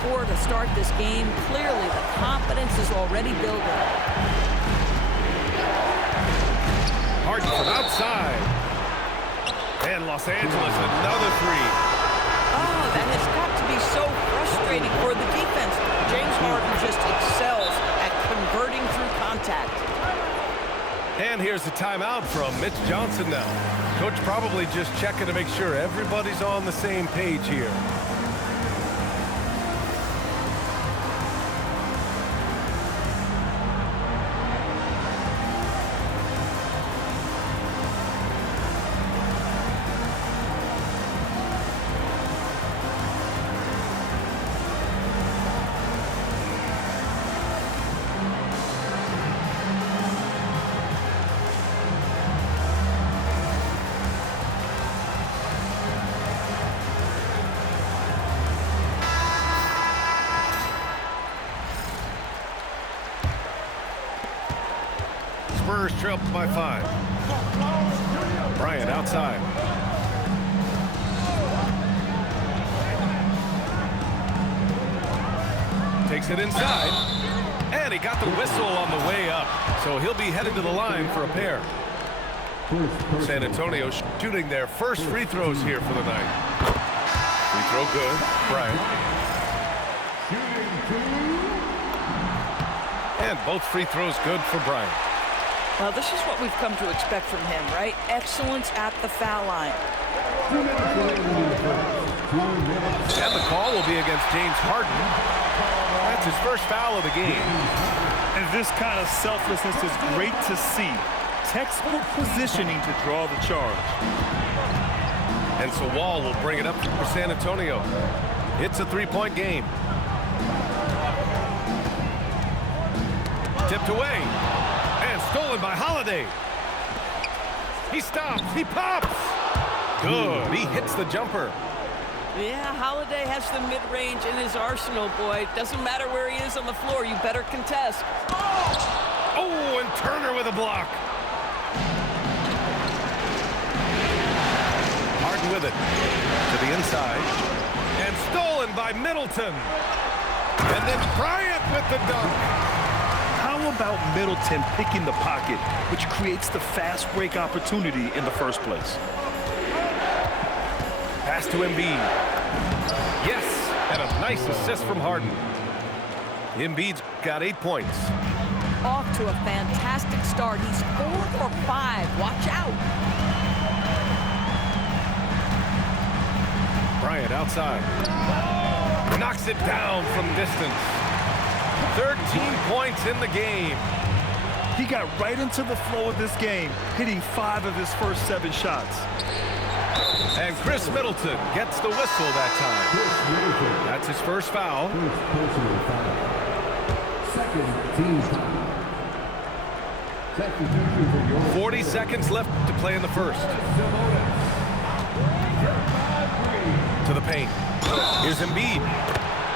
score to start this game. Clearly, the confidence is already building. Harden from outside. And Los Angeles, another three. Oh, that has got to be so frustrating for the defense. James Harden just excels at converting through contact. And here's the timeout from Mitch Johnson now. Coach probably just checking to make sure everybody's on the same page here. Spurs trail by 5. Bryant outside. Takes it inside. And he got the whistle on the way up. So he'll be headed to the line for a pair. San Antonio shooting their first free throws here for the night. Free throw good. Bryant. And both free throws good for Bryant. Well, this is what we've come to expect from him, right? Excellence at the foul line. And the call will be against James Harden. That's his first foul of the game. And this kind of selflessness is great to see. Textbook positioning to draw the charge. And so Wall will bring it up for San Antonio. It's a three-point game. Tipped away. Stolen by Holiday. He stops. He pops. Good. He hits the jumper. Yeah, Holiday has the mid-range in his arsenal, boy. Doesn't matter where he is on the floor. You better contest. Oh, and Turner with a block. Harden with it. To the inside. And stolen by Middleton. And then Bryant with the dunk. How about Middleton picking the pocket, which creates the fast break opportunity in the first place? Pass to Embiid. Yes, and a nice assist from Harden. Embiid's got 8 points. Off to a fantastic start. He's 4 for 5. Watch out. Bryant outside. Knocks it down from distance. 13 points in the game. He got right into the flow of this game, hitting 5 of his first 7 shots. And Chris Middleton gets the whistle that time. That's his first foul. Second team foul. 40 seconds left to play in the first. To the paint. Here's Embiid.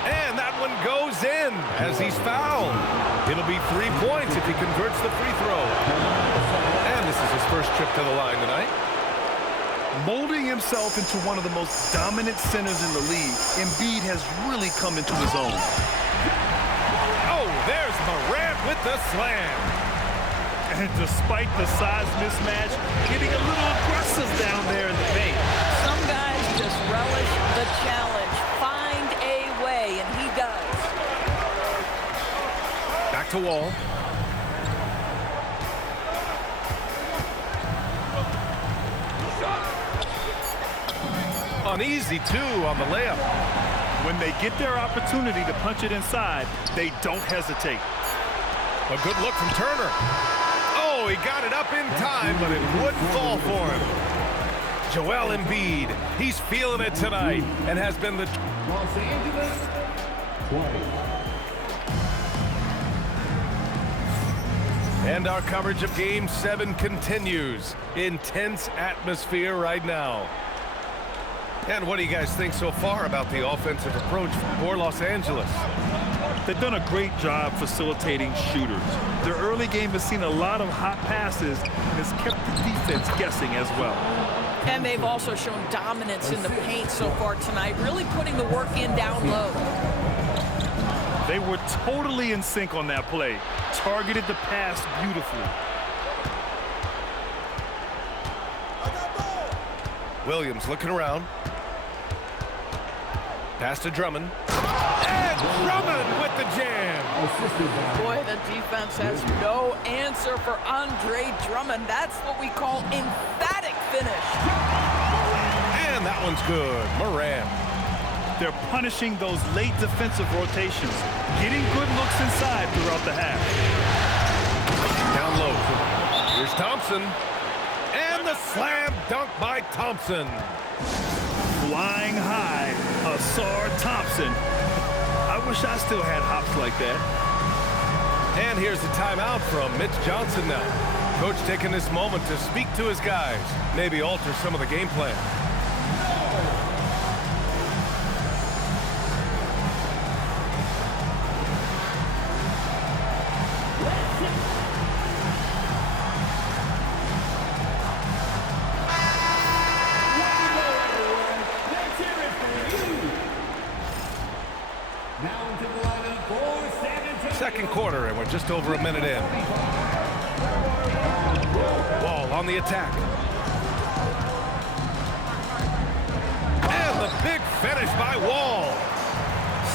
And that one goes in as he's fouled. It'll be 3 points if he converts the free throw. And this is his first trip to the line tonight. Molding himself into one of the most dominant centers in the league, Embiid has really come into his own. Oh, there's Morant with the slam. And despite the size mismatch, getting a little aggressive down there in the paint. Some guys just relish the challenge. Find a way, and he does. Back to Wall. Uneasy, too, on the layup. When they get their opportunity to punch it inside, they don't hesitate. A good look from Turner. Oh, he got it up in time, but it wouldn't fall for him. Joel Embiid, he's feeling it tonight and has been the... Los Angeles, 20. And our coverage of Game 7 continues. Intense atmosphere right now. And what do you guys think so far about the offensive approach for Los Angeles? They've done a great job facilitating shooters. Their early game has seen a lot of hot passes and has kept the defense guessing as well. And they've also shown dominance in the paint so far tonight, really putting the work in down low. They were totally in sync on that play. Targeted the pass beautifully. Williams looking around. Pass to Drummond. And Drummond with the jam. Boy, the defense has no answer for Andre Drummond. That's what we call emphatic finish. And that one's good. Moran. They're punishing those late defensive rotations, getting good looks inside throughout the half. Down low. Here's Thompson. And the slam dunk by Thompson. Flying high, Asar Thompson. I wish I still had hops like that. And here's the timeout from Mitch Johnson now. Coach taking this moment to speak to his guys, maybe alter some of the game plan. Second quarter, and we're just over a minute in. Wall on the attack. And the big finish by Wall.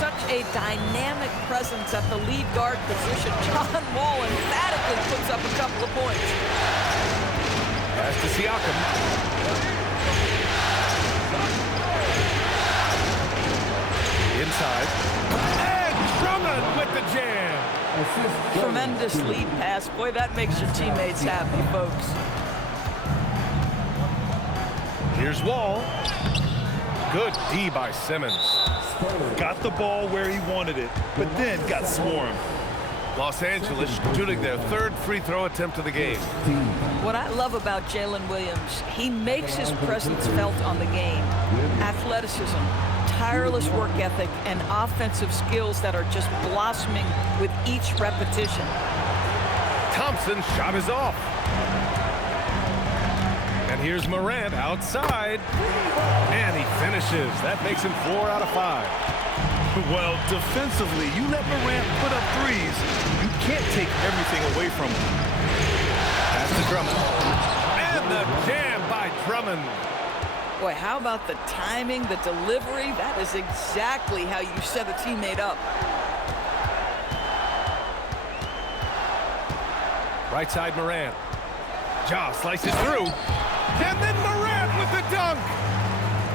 Such a dynamic presence at the lead guard position. John Wall emphatically puts up a couple of points. Pass to Siakam. Inside. And Drummond with the jam. Tremendous lead pass. Boy, that makes your teammates happy, folks. Here's Wall. Good D by Simmons. Got the ball where he wanted it, but then got swarmed. Los Angeles shooting their third free throw attempt of the game. What I love about Jalen Williams, he makes his presence felt on the game. Athleticism, tireless work ethic, and offensive skills that are just blossoming with each repetition. Thompson's shot is off. And here's Morant outside. And he finishes. That makes him 4 out of 5. Well, defensively, you let Morant put up threes, you can't take everything away from him. Pass to Drummond. And the jam by Drummond. Boy, how about the timing, the delivery? That is exactly how you set a teammate up. Right side Morant. Ja slices through. And then Morant with the dunk.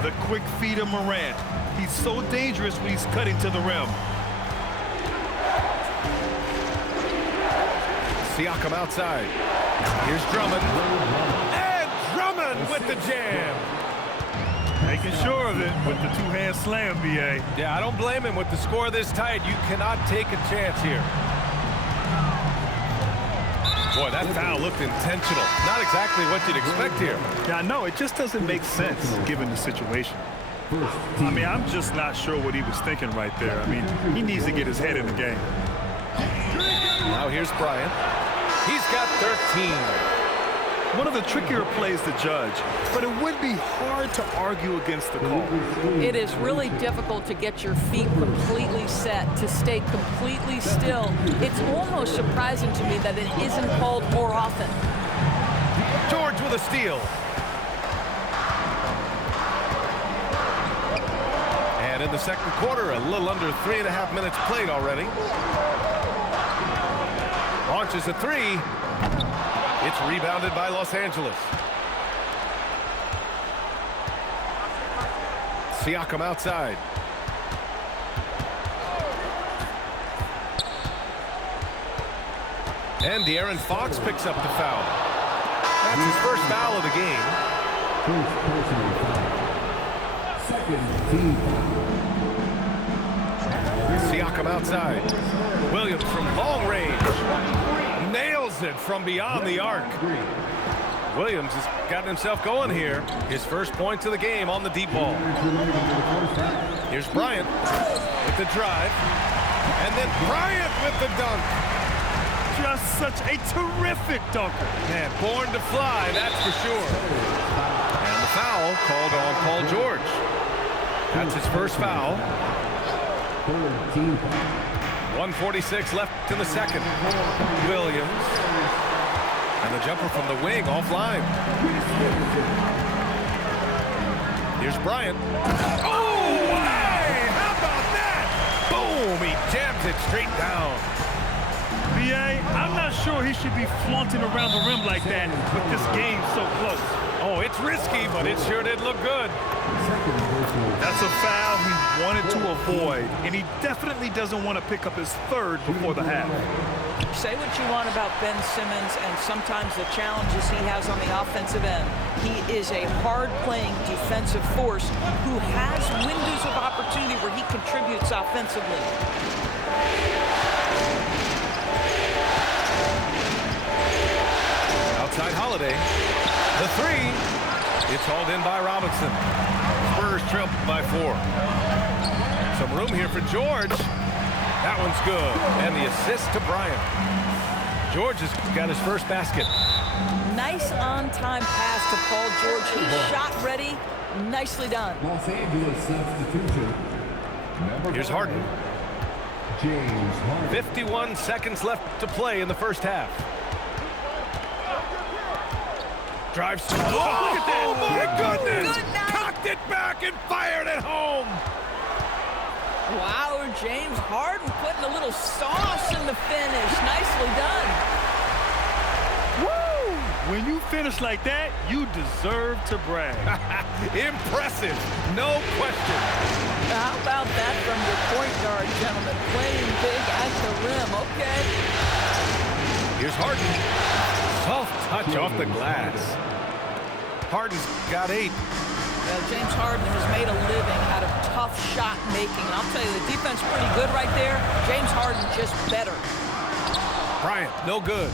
The quick feed of Morant. He's so dangerous when he's cutting to the rim. Siakam outside. Here's Drummond. And Drummond with the jam. Making sure of it with the two-hand slam, B.A. Yeah, I don't blame him. With the score this tight, you cannot take a chance here. Boy, that foul looked intentional. Not exactly what you'd expect here. Yeah, I know. It just doesn't make sense given the situation. I mean, I'm just not sure what he was thinking right there. I mean, he needs to get his head in the game. Now here's Bryant. He's got 13. One of the trickier plays to judge, but it would be hard to argue against the call. It is really difficult to get your feet completely set, to stay completely still. It's almost surprising to me that it isn't called more often. George with a steal. And in the second quarter, a little under 3.5 minutes played already. Launches a three. It's rebounded by Los Angeles. Siakam outside. And De'Aaron Fox picks up the foul. That's his first foul of the game. Second team. Siakam outside. Williams from long range. Nails it from beyond the arc. Williams has gotten himself going here. His first points of the game on the deep ball. Here's Bryant with the drive. And then Bryant with the dunk. Just such a terrific dunker. Man, born to fly, that's for sure. And the foul called on Paul George. That's his first foul. 1:46 left in the second. Williams. And the jumper from the wing offline. Here's Bryant. Oh, hey! How about that? Boom! He jams it straight down. B.A., I'm not sure he should be flaunting around the rim like that with this game so close. Oh, it's risky, but it sure did look good. That's a foul he wanted to avoid, and he definitely doesn't want to pick up his third before the half. Say what you want about Ben Simmons and sometimes the challenges he has on the offensive end. He is a hard-playing defensive force who has windows of opportunity where he contributes offensively. Outside Holiday. The three. It's hauled in by Robinson. Spurs trail by 4. Some room here for George. That one's good. And the assist to Bryant. George has got his first basket. Nice on-time pass to Paul George. He's shot ready. Nicely done. Los Angeles substitution. Here's Harden. James Harden. 51 seconds left to play in the first half. Drives. Oh, look at that. Oh, my goodness. Good night. Cocked it back and fired it home. Wow, James Harden putting a little sauce in the finish. Nicely done. Woo! When you finish like that, you deserve to brag. Impressive. No question. How about that from your point guard, gentlemen? Playing big at the rim. Okay. Here's Harden. Soft touch off the glass. Harden's got 8. James Harden has made a living out of tough shot making. I'll tell you, the defense pretty good right there. James Harden just better. Bryant, no good.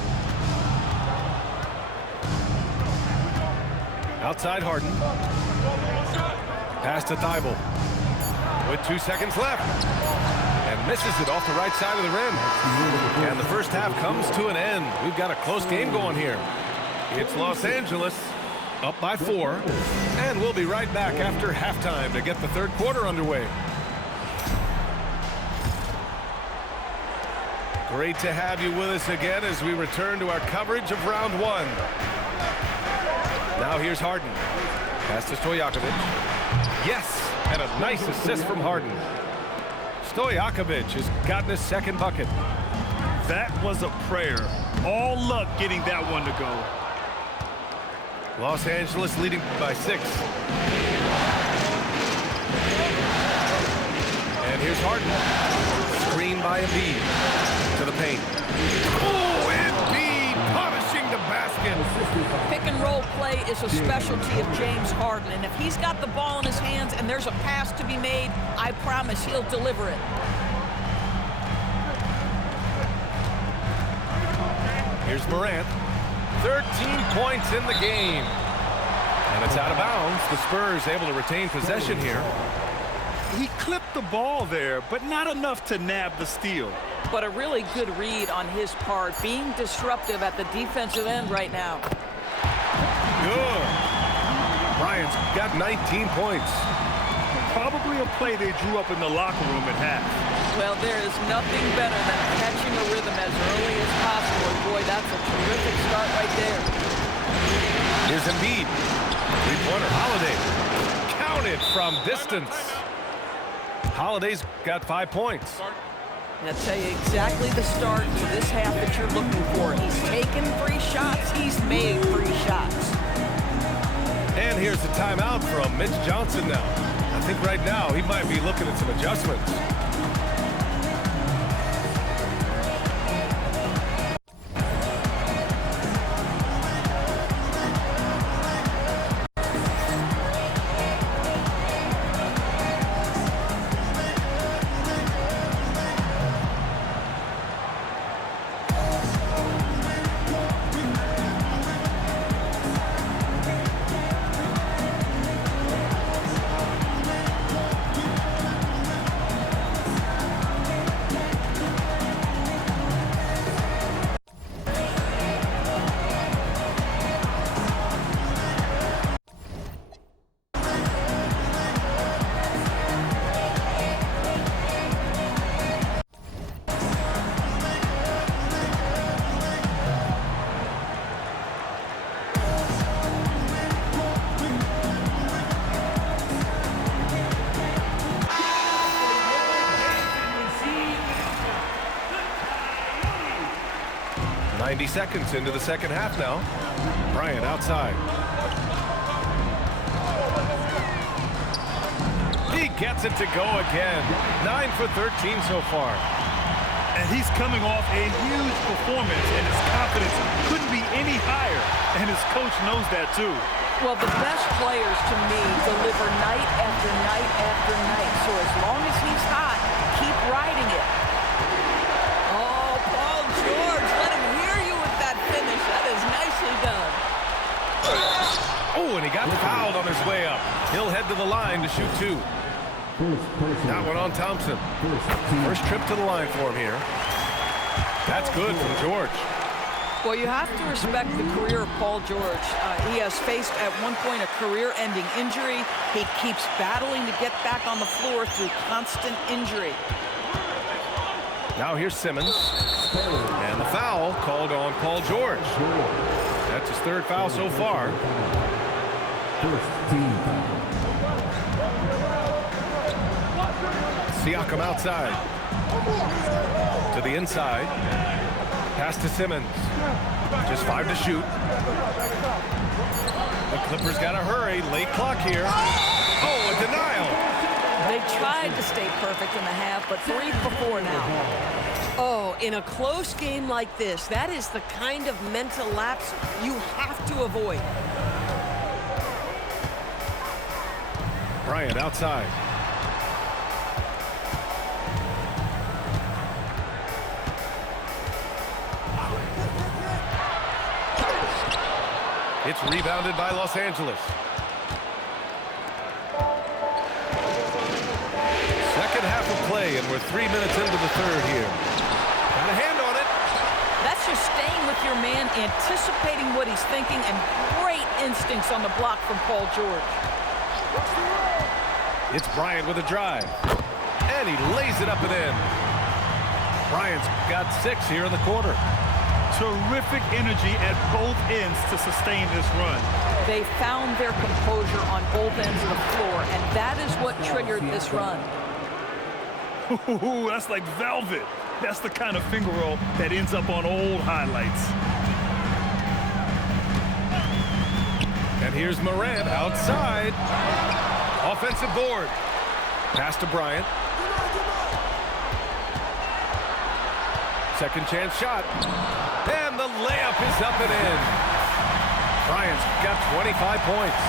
Outside Harden. Pass to Thibault. With 2 seconds left. And misses it off the right side of the rim. And the first half comes to an end. We've got a close game going here. It's Los Angeles up by 4. And we'll be right back after halftime to get the third quarter underway. Great to have you with us again as we return to our coverage of round 1. Now here's Harden. Pass to Stojakovic. Yes, and a nice assist from Harden. Stojakovic has gotten his second bucket. That was a prayer. All luck getting that one to go. Los Angeles leading by 6. And here's Harden. Screen by Embiid to the paint. Oh, Embiid punishing the basket. Pick and roll play is a specialty of James Harden, and if he's got the ball in his hands and there's a pass to be made, I promise he'll deliver it. Here's Morant. 13 points in the game. And it's out of bounds. The Spurs able to retain possession here. He clipped the ball there, but not enough to nab the steal. But a really good read on his part, being disruptive at the defensive end right now. Good. Bryant's got 19 points. Probably a play they drew up in the locker room at half. Well, there is nothing better than catching a rhythm as early as possible. And boy, that's a terrific start right there. Here's Embiid. Three-pointer. Holiday. Counted from distance. Holiday's got 5 points. I'll tell you exactly the start to this half that you're looking for. He's taken 3 shots. He's made 3 shots. And here's the timeout from Mitch Johnson now. I think right now he might be looking at some adjustments. 90 seconds into the second half now. Bryant outside. He gets it to go again. 9 for 13 so far. And he's coming off a huge performance, and his confidence couldn't be any higher. And his coach knows that, too. Well, the best players, to me, deliver night after night after night. So as long as he's hot, keep riding it. Oh, Paul George, let him hear you with that finish. That is nicely done. Oh, and he got fouled on his way up. He'll head to the line to shoot 2. That one on Thompson. First trip to the line for him here. That's good from George. Well, you have to respect the career of Paul George. He has faced at one point a career-ending injury. He keeps battling to get back on the floor through constant injury. Now here's Simmons. And the foul called on Paul George. That's his 3rd foul so far. First team foul. Siakam outside. To the inside. Pass to Simmons. Just 5 to shoot. The Clippers got to hurry. Late clock here. Oh, a denial. They tried to stay perfect in the half, but 3 for 4 now. Oh, in a close game like this, that is the kind of mental lapse you have to avoid. Bryant outside. It's rebounded by Los Angeles. Second half of play, and we're 3 minutes into the third here. Got a hand on it. That's just staying with your man, anticipating what he's thinking, and great instincts on the block from Paul George. It's Bryant with a drive. And he lays it up and in. Bryant's got 6 here in the quarter. Terrific energy at both ends to sustain this run. They found their composure on both ends of the floor, and that is what triggered this run. Ooh, that's like velvet. That's the kind of finger roll that ends up on old highlights. And here's Morant outside. Offensive board. Pass to Bryant. Second chance shot. And the layup is up and in. Bryant's got 25 points.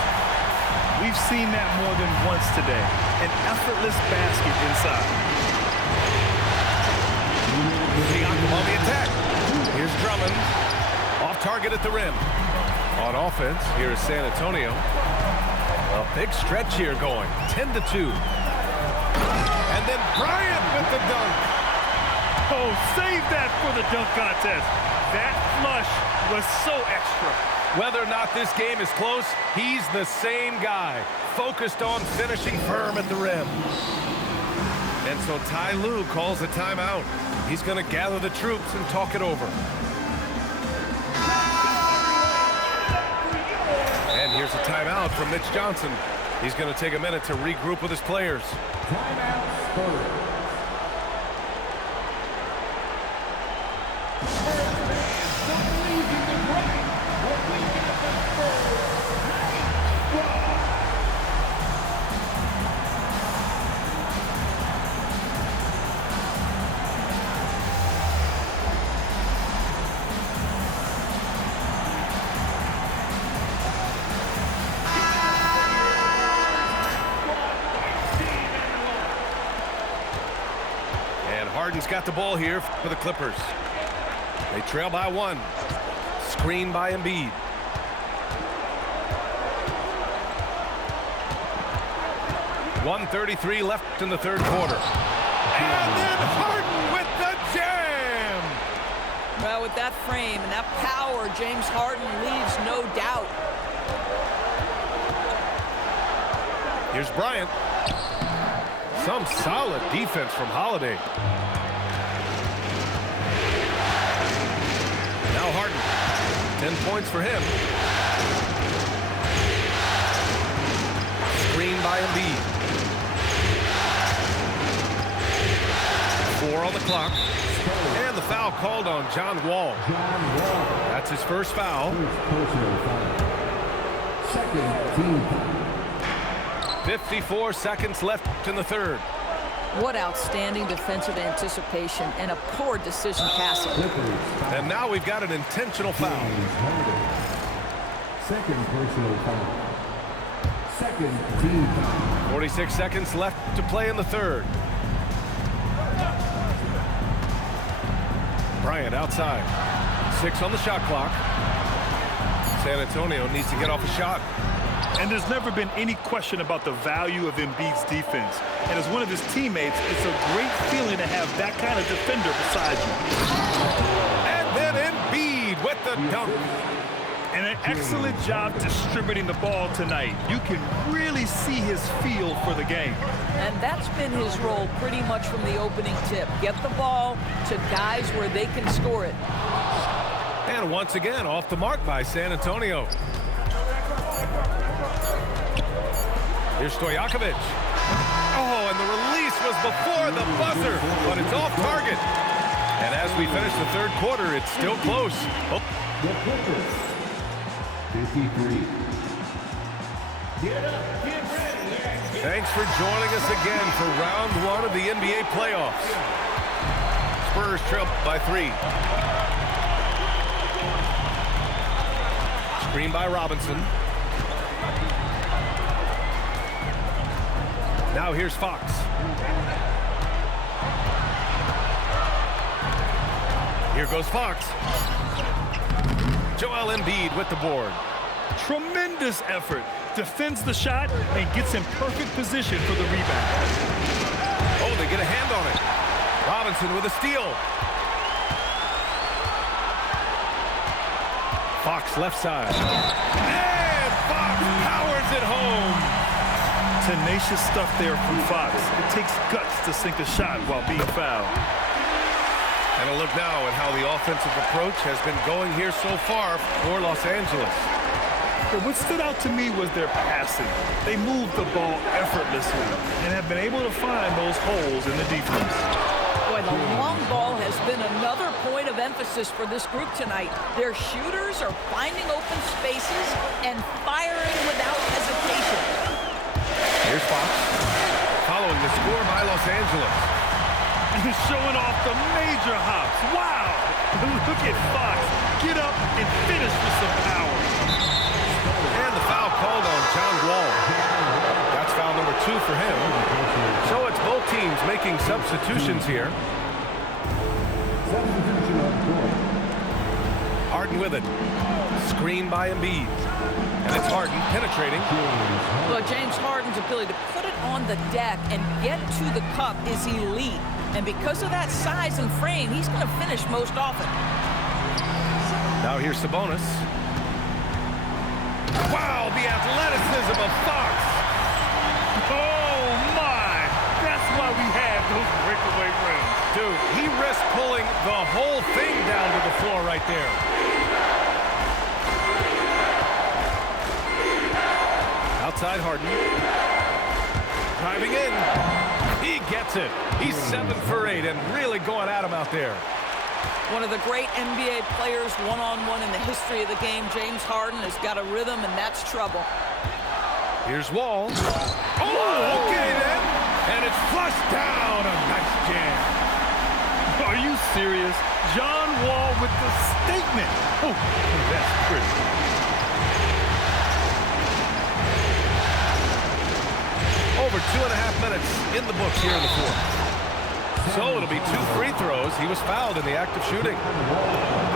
We've seen that more than once today. An effortless basket inside. Siakam on the attack. Here's Drummond. Off target at the rim. On offense, here's San Antonio. A big stretch here going. 10-2. And then Bryant with the dunk. Oh, save that for the dunk contest. That flush was so extra. Whether or not this game is close, he's the same guy, focused on finishing firm at the rim. And so Ty Lue calls a timeout. He's going to gather the troops and talk it over. And here's a timeout from Mitch Johnson. He's going to take a minute to regroup with his players. Timeout Spurs. Harden's got the ball here for the Clippers. They trail by 1. Screen by Embiid. .133 left in the third quarter. And then Harden with the jam! Well, with that frame and that power, James Harden leaves no doubt. Here's Bryant. Some solid defense from Holiday. Now Harden. 10 points for him. Screen by Embiid. 4 on the clock. And the foul called on John Wall. That's his first foul. Personal foul. Second team foul. 54 seconds left in the third. What outstanding defensive anticipation and a poor decision passing. And now we've got an intentional foul. Second personal foul. Second team foul. 46 seconds left to play in the third. Bryant outside. 6 on the shot clock. San Antonio needs to get off a shot. And there's never been any question about the value of Embiid's defense. And as one of his teammates, it's a great feeling to have that kind of defender beside you. And then Embiid with the dunk. And an excellent job distributing the ball tonight. You can really see his feel for the game. And that's been his role pretty much from the opening tip. Get the ball to guys where they can score it. And once again, off the mark by San Antonio. Here's Stojakovic. Oh, and the release was before the buzzer, but it's off target. And as we finish the third quarter, it's still close. Oh. The Clippers. 53. Get up, get ready. Thanks for joining us again for round 1 of the NBA playoffs. Spurs trail by 3. Screen by Robinson. Now here's Fox. Here goes Fox. Joel Embiid with the board. Tremendous effort. Defends the shot and gets in perfect position for the rebound. Oh, they get a hand on it. Robinson with a steal. Fox left side. And Fox powers it home. Tenacious stuff there from Fox. It takes guts to sink a shot while being fouled. And a look now at how the offensive approach has been going here so far for Los Angeles. But what stood out to me was their passing. They moved the ball effortlessly and have been able to find those holes in the defense. Boy, the long ball has been another point of emphasis for this group tonight. Their shooters are finding open spaces and firing without hesitation. Here's Fox. Following the score by Los Angeles. And showing off the major hops. Wow! Look at Fox. Get up and finish with some power. And the foul called on John Wall. That's foul number 2 for him. So it's both teams making substitutions here. Substitution on court. Harden with it. Screen by Embiid. And it's Harden penetrating. Well, James Harden's ability to put it on the deck and get to the cup is elite. And because of that size and frame, he's going to finish most often. Now here's Sabonis. Wow, the athleticism of Fox. Oh, my! That's why we have those breakaway rims. Dude, he risked pulling the whole thing down to the floor right there. Outside Harden. Driving in. He gets it. He's 7 for 8 and really going at him out there. One of the great NBA players one-on-one in the history of the game, James Harden, has got a rhythm, and that's trouble. Here's Wall. Oh, okay then. And it's flushed down. A nice jam. Are you serious? John Wall with the statement. Oh, that's pretty. Over 2.5 minutes in the books here in the fourth. So it'll be 2 free throws. He was fouled in the act of shooting.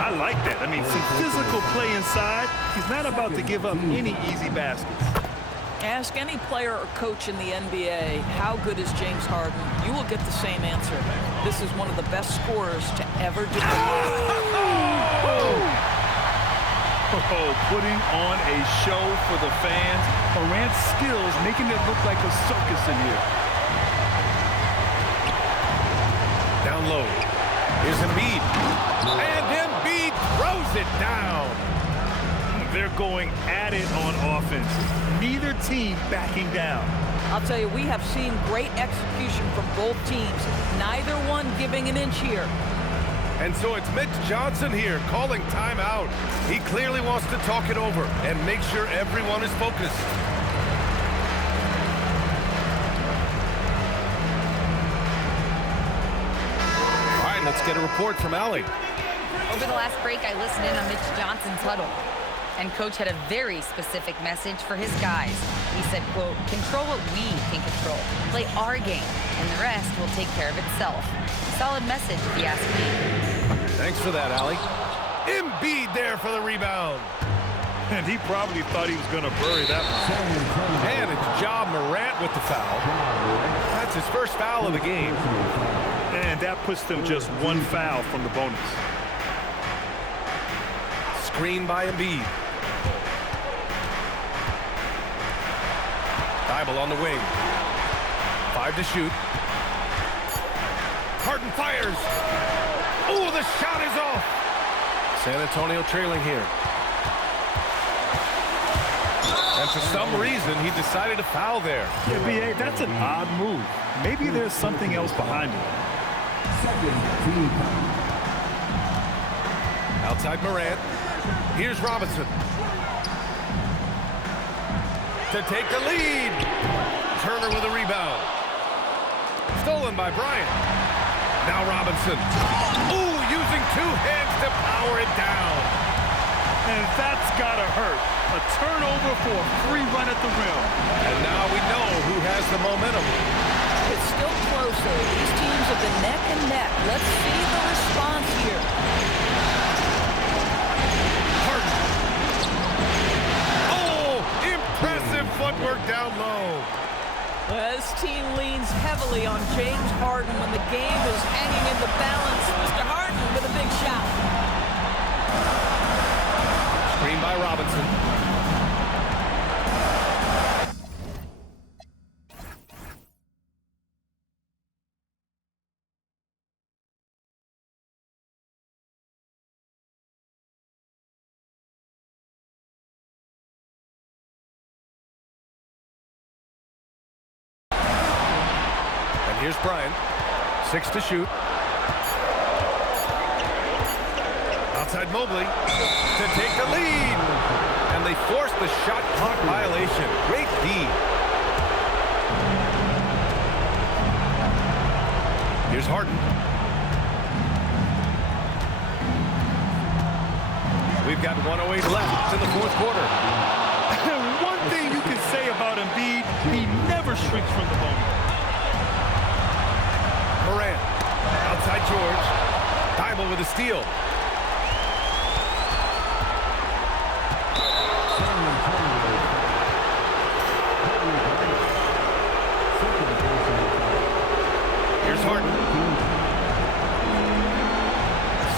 I like that. I mean, some physical play inside. He's not about to give up any easy baskets. Ask any player or coach in the NBA, how good is James Harden? You will get the same answer. This is one of the best scorers to ever do it. Oh, putting on a show for the fans. Morant's skills making it look like a circus in here. Down low. Here's Embiid. And Embiid throws it down. They're going at it on offense. Neither team backing down. I'll tell you, we have seen great execution from both teams. Neither one giving an inch here. And so it's Mitch Johnson here calling timeout. He clearly wants to talk it over and make sure everyone is focused. All right, let's get a report from Allie. Over the last break, I listened in on Mitch Johnson's huddle. And Coach had a very specific message for his guys. He said, quote, control what we can control. Play our game, and the rest will take care of itself. Solid message, if you ask me. Thanks for that, Allie. Embiid there for the rebound. And he probably thought he was going to bury that one. And it's Ja Morant with the foul. That's his first foul of the game. And that puts them just one foul from the bonus. Screen by Embiid. Bible on the wing. 5 to shoot. Harden fires. Oh, the shot is off. San Antonio trailing here. And for some reason, he decided to foul there. Yeah, B.A., that's an odd move. Maybe there's something else behind it. Second team foul. Outside Morant. Here's Robinson. To take the lead. Turner with a rebound. Stolen by Bryant. Now Robinson. Ooh, using 2 hands to power it down. And that's got to hurt. A turnover for a free run at the rim. And now we know who has the momentum. It's still close, though. These teams have been neck and neck. Let's see the response here. Harden. Oh, impressive footwork down low. This team leans heavily on James Harden when the game is hanging in the balance. Mr. Harden with a big shot. Screen by Robinson. And here's Bryant. 6 to shoot. Outside Mobley to take the lead. And they forced the shot clock violation. Great D. Here's Harden. We've got 1:08 left in the 4th quarter. One thing you can say about Embiid, he never shrinks from the moment. Morant. Outside George. Bible with a steal. Here's Harden.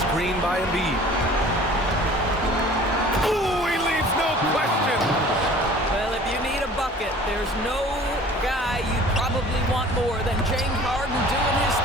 Screen by Embiid. Ooh, he leaves no question. Well, if you need a bucket, there's no guy you'd probably want more than James Harden doing his